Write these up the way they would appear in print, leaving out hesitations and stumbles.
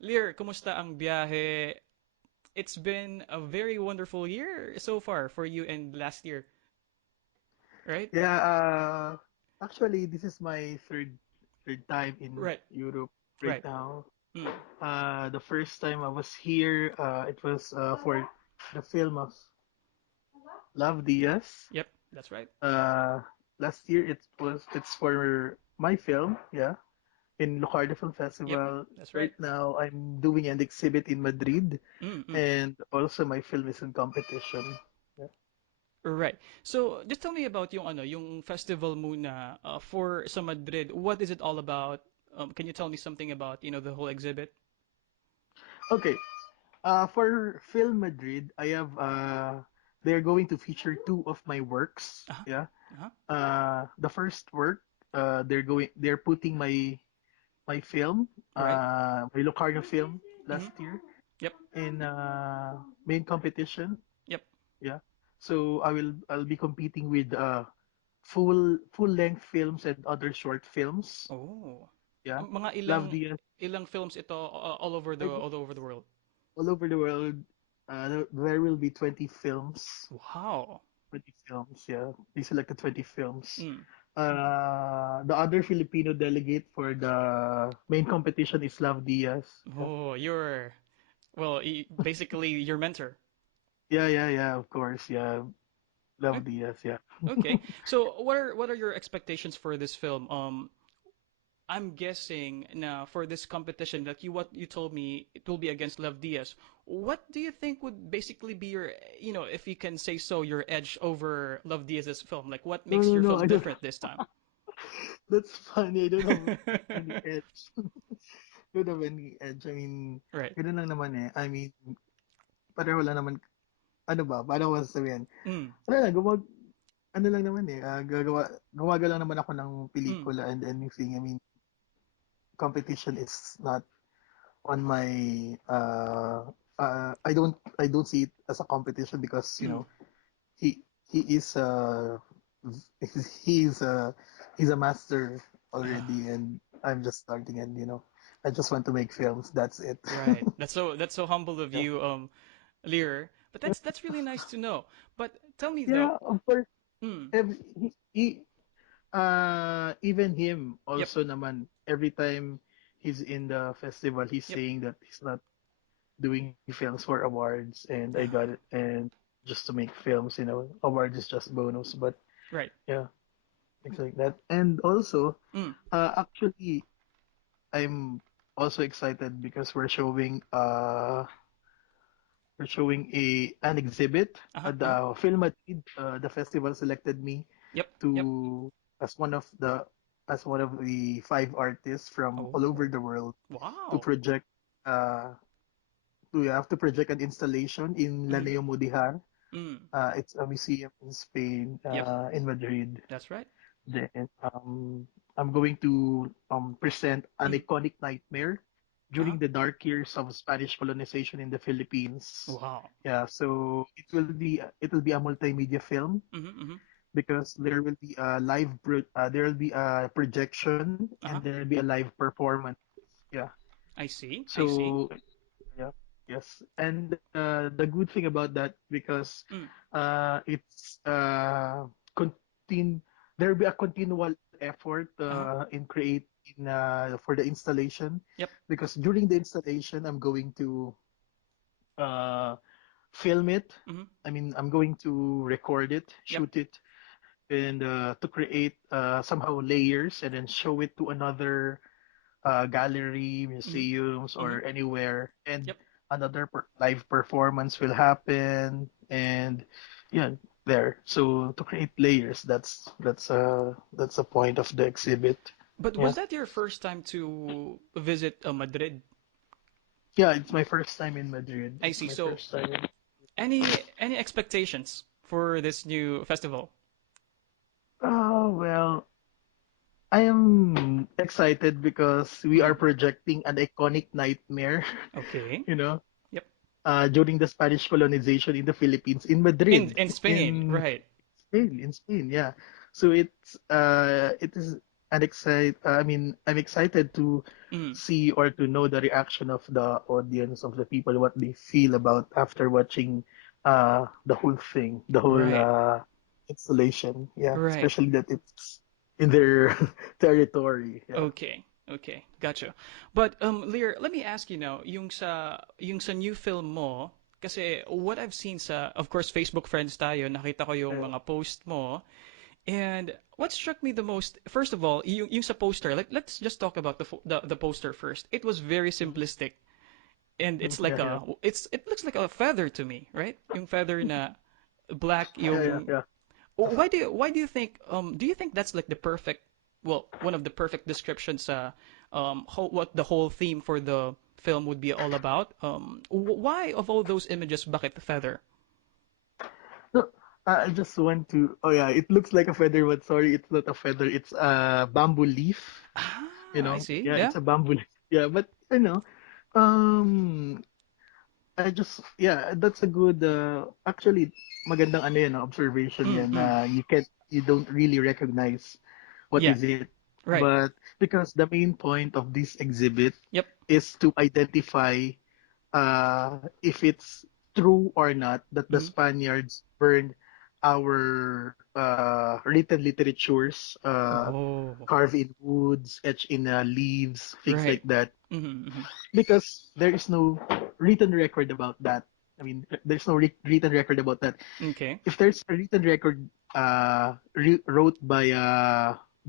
Lear, kumusta ang biyahe? It's been a very wonderful year so far for you and last year, right? Yeah, actually, this is my third time in Right, Europe right right. now. Mm. The first time I was here, it was for the film of Love Diaz. Yep, that's right. Uh, Last year it's for my film, yeah, in Locarno Film Yep, Festival. that's right. Right now, I'm doing an exhibit in Madrid, Mm, mm. and also my film is in competition. Yeah. Right. So, just tell me about yung festival muna for sa Madrid. What is it all about? Can you tell me something about, the whole exhibit? Okay. For Film Madrid, I have they're going to feature two of my works. Uh-huh. Yeah. Uh-huh. The first work, they're putting my film, All right. my Locarno film Mm-hmm. last year Yep. in main competition. Yep. Yeah. So I'll be competing with full length films and other short films. Oh. Yeah. Mga ilang Love the ilang films ito all over the world. all over the world. There will be 20 films. Wow. 20 films, yeah. They selected 20 films. Mm. The other Filipino delegate for the main competition is Love Diaz. Yeah, Oh, you're well, basically your mentor. yeah, of course, yeah. O- Love Diaz, yeah. Okay. So what are your expectations for this film? I'm guessing now for this competition, like what you told me, it will be against Lev Diaz. What do you think would basically be your, if you can say so, your edge over Lev Diaz's film? Like what No, makes no, your no, film I don't. different this time? That's funny. I don't have any edge. Don't have any edge. I mean, Right. ganun lang naman eh. I mean, pareho lang naman, ano ba, paano ko sabihin? Mm. Ano lang, ano lang naman eh, gumagawa lang naman ako ng Mm. pelikula and anything. I mean, competition is not on my I don't see it as a competition because Mm. he he is he's he's a master Ah, already and I'm just starting and I just want to make films, that's it. right. That's so humble of Yeah, you, Lear. But that's really nice to know. But tell me though. yeah, of course. Mm. Even him Yep. also naman every time he's in the festival he's Yep. saying that he's not doing films for awards and I got it Ah, and just to make films, awards is just bonus. But right. yeah, things like that. And also, Mm. actually, I'm also excited because we're showing a an exhibit Uh-huh. at Uh-huh. the FilMadrid. The festival selected me Yep. Yep. to as one of the as one of the five artists from all over Oh. the world to Wow. project uh to have to project an installation in Mm-hmm. Laneo Mudihar. Mm. It's a museum in Spain, Yep. in Madrid. That's right. Then I'm going to present an Mm. iconic nightmare Uh-huh. during the dark years of Spanish colonization in the Philippines. Wow. Yeah, so it will be a multimedia film Mm-hmm. Mm-hmm. because there will be a projection and Uh-huh. there will be a live performance. Yeah, I see. I see. so yeah, yes, and the good thing about that because Mm. it's there will be a continual effort Uh-huh. in for the installation Yep. because during the installation I'm going to uh, film it. Mm-hmm. I mean, I'm going to record it, Yep. shoot it, and to create somehow layers and then show it to another gallery, Mm-hmm. museums, Mm-hmm. or anywhere, and Yep. another live performance will happen, and yeah, there. So to create layers, that's a point of the exhibit. But Yeah, was that your first time to visit Madrid? yeah. It's my first time in Madrid. I It's see. my So, first time. any expectations for this new festival? Oh well, I am excited because we are Mm. projecting an iconic nightmare. Okay. you know, Yep. during the Spanish colonization in the Philippines, in In Madrid, in Spain, in right? Spain, yeah. So it is. I'm excited to Mm, see or to know the reaction of the audience, of the people, what they feel about after watching the whole thing, the whole right, installation. Yeah, right. especially that it's in their territory. Yeah. Okay, okay, gotcha. But Lear, let me ask you now, yung sa new film mo, kasi what I've seen sa, of course, Facebook friends tayo, nakita ko yung Yeah. mga post mo, and what struck me the most, first of all, yung sa poster, let's just talk about the poster first. It was very simplistic, and it's like Yeah, yeah. it looks like a feather to me, right? Yung feather na black, Yeah, yeah, yung yeah. why do you think do you think that's like the perfect, well, one of the perfect descriptions what the whole theme for the film would be all about? Why of all those images bakit the feather? No, I just want to. Oh yeah, it looks like a feather, but sorry, it's not a feather. It's a bamboo leaf. I see. Yeah, Yeah. it's a bamboo leaf. Yeah, but um, I just yeah, that's a good. Actually, magandang ano yan, observation yan. Mm. You don't really recognize what Yeah. is it, Right. but because the main point of this exhibit Yep. is to identify if it's true or not that the Mm. Spaniards burned our written literatures, Oh. carved in woods, etched in leaves, things Right. like that, Mm-hmm. because there is no written record about that. I mean, there's no written record about that. Okay. If there's a written record wrote by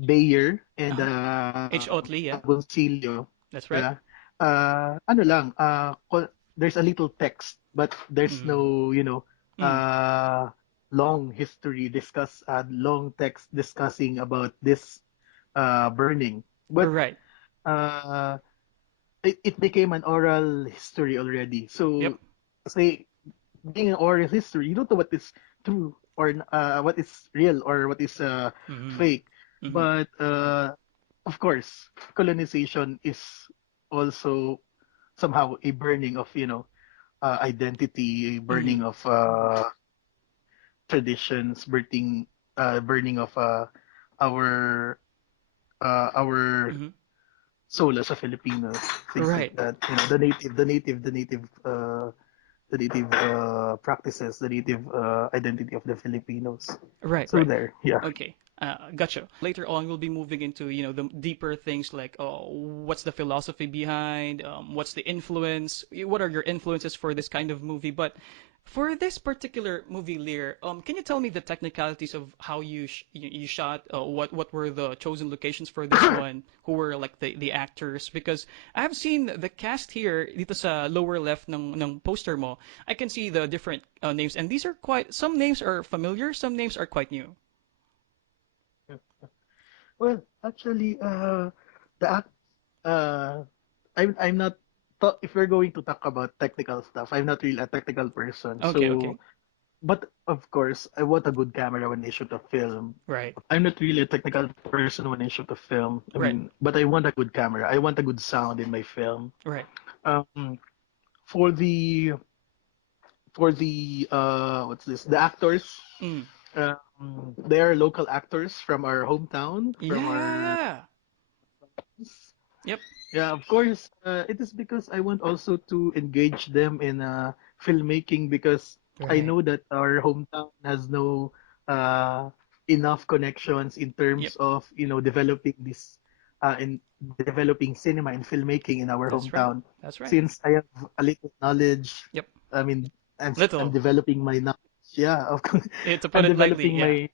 Bayer and Uh-huh. H. Otley, yeah. Agoncillo, That's right. yeah, ano lang, there's a little text, but there's Mm. no, Mm. long history long text discussing about this burning. But Right. uh, it became an oral history already. Yep. So, say, being an oral history, you don't know what is true or what is real or what is Mm-hmm. fake. Mm-hmm. But of course, colonization is also somehow a burning of identity, a Mm-hmm. burning of traditions, burning of our our Mm-hmm. soul as a Filipino, things like Right. that. The native practices, the native identity of the Filipinos. Right, So right. there, yeah. Okay, gotcha. Later on, we'll be moving into, the deeper things like, what's the philosophy behind, what's the influence, what are your influences for this kind of movie. But for this particular movie, Lear, can you tell me the technicalities of how you shot? What were the chosen locations for this one? Who were like the actors? Because I've seen the cast here dito sa lower left ng poster mo. I can see the different names, and these are quite. Some names are familiar, some names are quite new. Well, actually, the act, uh, I'm not. If we're going to talk about technical stuff, I'm not really a technical person. Okay, okay, But of course, I want a good camera when I shoot a film. right, I'm not really a technical person when I shoot a film. I right, mean, but I want a good camera. I want a good sound in my film. right. Um, for the what's this? The actors. Mm. They are local actors from our hometown, from Yeah, yeah, our yeah. Yep. yeah, of course. It is because I want also to engage them in filmmaking because I Right. know that our hometown has no uh, enough connections in Yep. terms of developing this in developing cinema and filmmaking in our That's right. hometown. That's right. Since I have a little knowledge, Yep. I mean, I'm Little. developing my knowledge. Yeah, of course, To put I'm it lightly, developing yeah. my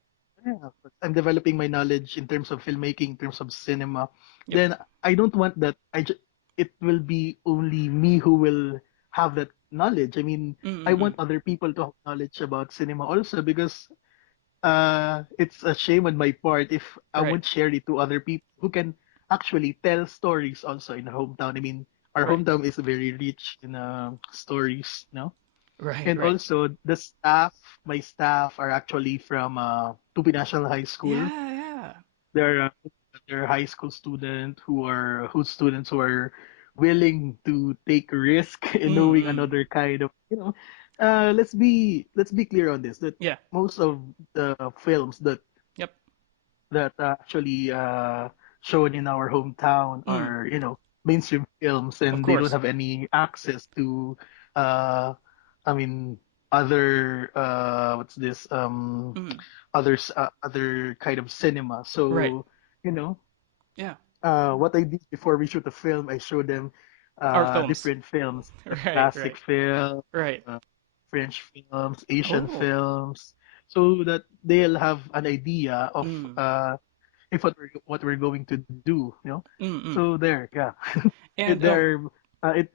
yeah, I'm developing my knowledge in terms of filmmaking, in terms of cinema. Yep. Then I don't want that. It will be only me who will have that knowledge. I mean, I want Mm-mm-mm. other people to have knowledge about cinema also because it's a shame on my part if I Right. won't share it to other people who can actually tell stories also in our hometown. I mean, our Right. hometown is very rich in stories, no? Right. And Right. also the staff, my staff are actually from Tupi National High School. Yeah. Yeah. They're they're high school students whose students who are willing to take risk in knowing Mm-mm. another kind of let's be clear on this that Yeah. most of the films Yep. that actually shown in our hometown Mm, are, mainstream films, of and they don't course. have any access to, uh, I mean, other, what's this, Mm, other kind of cinema. right. So, you know, Yeah. what I did before we shoot a film, I show them Our films. different films, Right, classic right, film, right. uh, French films, Asian Oh. films, so that they'll have an idea of Mm, if what we're going to do, mm, mm. So there, yeah, And it's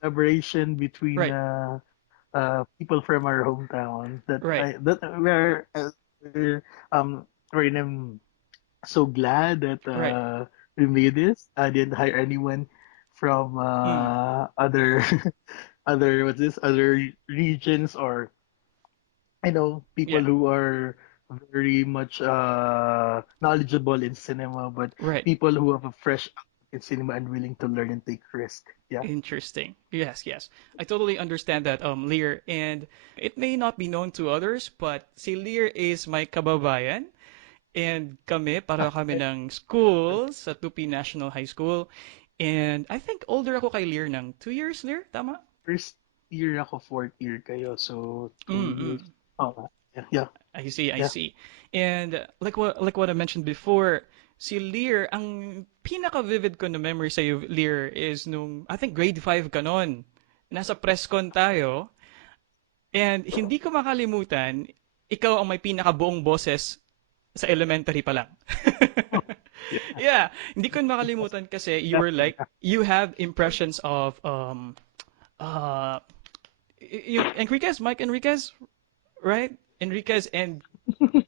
collaboration between right, people from our hometown that right. I that wherein I'm so glad that Right. we made this. I didn't hire anyone from Mm, other other regions, or people yeah. who are very much knowledgeable in cinema, but Right. people who have a fresh outlook in cinema and willing to learn and take risk. Yeah. Interesting. Yes, yes. I totally understand that, Lear. And it may not be known to others, but si Lear is my kababayan. And kami, para kami ng school sa Tupi National High School. And I think older ako kay Lear ng 2 years, Lear? Tama? First year ako, fourth year kayo, so 2 years. Mm-mm. Oh, yeah, yeah, I see, I yeah. see. And like what I mentioned before, si Lear, ang pinaka-vivid ko na memory sa iyo, Lear, is nung, I think grade 5 ka noon. Nasa press con tayo, and hindi ko makalimutan, ikaw ang may pinaka-buong boses sa elementary pa lang. Oh, yeah, Yeah, hindi ko makalimutan kasi you yeah, were like, you have impressions of uh yung Enriquez, Mike Enriquez, right? Enriquez and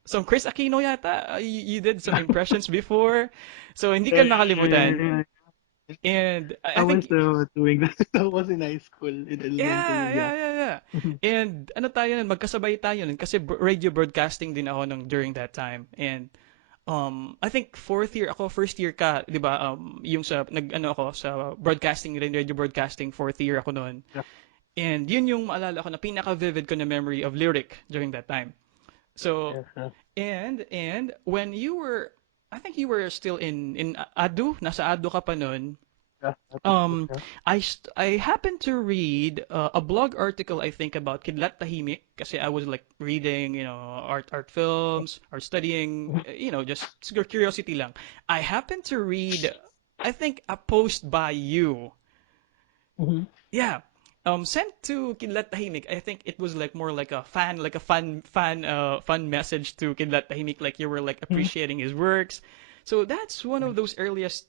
some Chris Aquino yata. You did some impressions before. So hindi yeah, ko yeah, nakalimutan. yeah, yeah. And I I was think doing that. I was in high school, in yeah, elementary, yeah, yeah. yeah, yeah. And ano tayo nun, magkasabay tayo nun kasi radio broadcasting din ako nung during that time. And I think fourth year ako, first year ka, 'di ba? Yung sa nag-ano ako sa broadcasting, radio broadcasting, fourth year ako noon. Yeah, And yun yung maalala ko na pinaka-vivid ko na memory of Lyric during that time. So, yeah, yeah, and when you were, I think you were still in ADU, nasa ADU ka pa noon. yeah, Um, yeah. I happened to read a blog article, I think, about Kidlat Tahimik kasi I was like reading, art films or studying, just curiosity lang. I happened to read, I think, a post by you. Mhm. Yeah. Sent to Kidlat Tahimik. I think it was like more like a fan, like a fun message to Kidlat Tahimik, like you were like Mhm. appreciating his works. So that's one of those earliest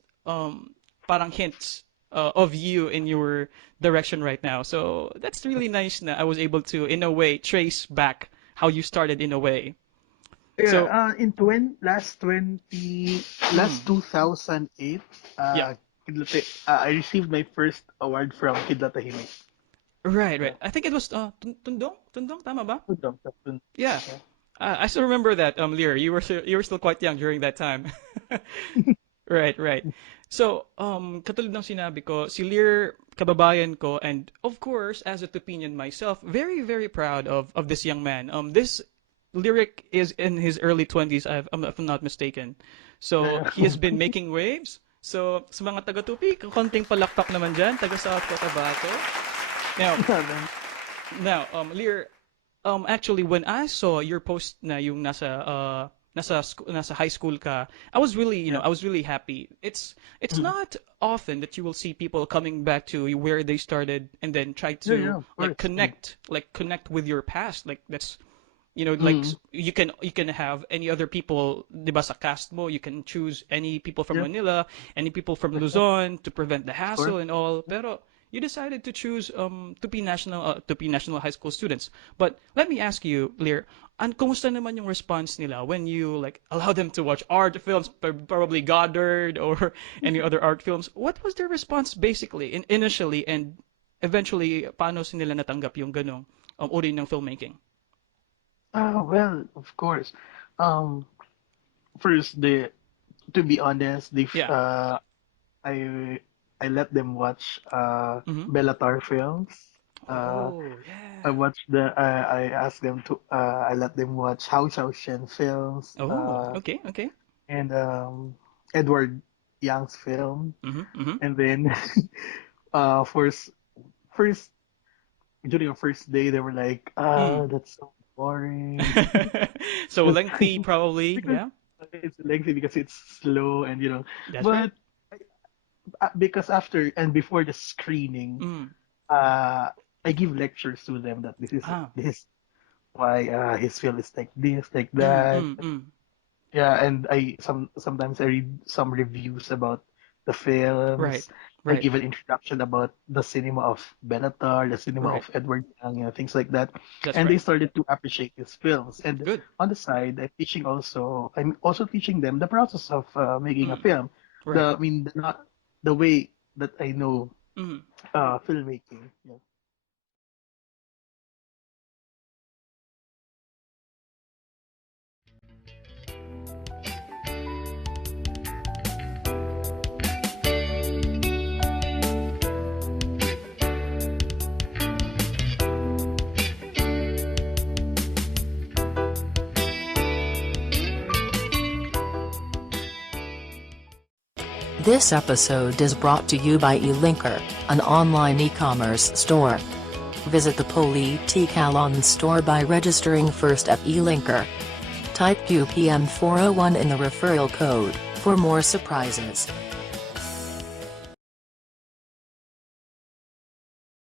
parang hints of you in your direction right now. So that's really nice na I was able to, in a way, trace back how you started in a way. Yeah, So, in mm, last 2008, yeah, I received my first award from Kidlatahimik. right, Yeah. right. I think it was Tundong, tama ba? Tundong, tundong. Yeah. Yeah. I still remember that, Lear. You were still quite young during that time. Right, right. So, katulad ng sinabi ko, si Lear, kababayan ko, and of course, as a Tupinian myself, very, very proud of this young man. This Lyric is in his early 20s, if I'm not mistaken. So, Yeah. he has been making waves. So, sa mga taga-Tupi, konting palakpak naman dyan, taga-South Cotabato. Now, Yeah. Lear, actually, when I saw your post na yung nasa high school ka, I was really, Yeah. I was really happy. It's Mhm. not often that you will see people coming back to where they started and then try Yeah, to yeah, of like course. Mm. connect with your past. Like that's like Mm. you can have any other people, 'di ba, sa cast mo, you can choose any people from Yeah, Manila, any people from yeah, Luzon to prevent the of course. hassle and all. Pero you decided to choose to be national high school students. But let me ask you, Lear, kumusta naman yung response nila when you like allow them to watch art films, probably Goddard or any other art films? What was their response basically initially, and eventually paano nila natanggap yung ganong uri ng filmmaking? Well, of course. Um, First, to be honest, Yeah. I I let them watch Mm-hmm. Bellatar films. Uh, Oh, I yeah. watched I asked them to I let them watch Hao Xiaoshen films Oh, okay, okay. and Edward. Yang's film, Mm-hmm. and then first first during our first day they were like, Mm. that's so boring. So Because lengthy, probably. because Yeah, it's lengthy because it's slow and that's right. but because after and before the screening, Mm. uh I give lectures to them that Ah. this is why his film is like this, like Mm, that. mm, mm. Yeah, and sometimes I read some reviews about the Right. films. I Right. give an introduction about the cinema of Benatar, the cinema Right. of Edward Young, things like that. That's And right. they started to appreciate his films. And Good. on the side, I'm also teaching them the process of making a Mm. film. Right. I mean, not the way that I know Mm. filmmaking. Yeah. This episode is brought to you by eLinker, an online e-commerce store. Visit the PoliTikalon store by registering first at eLinker. Type UPM401 in the referral code for more surprises.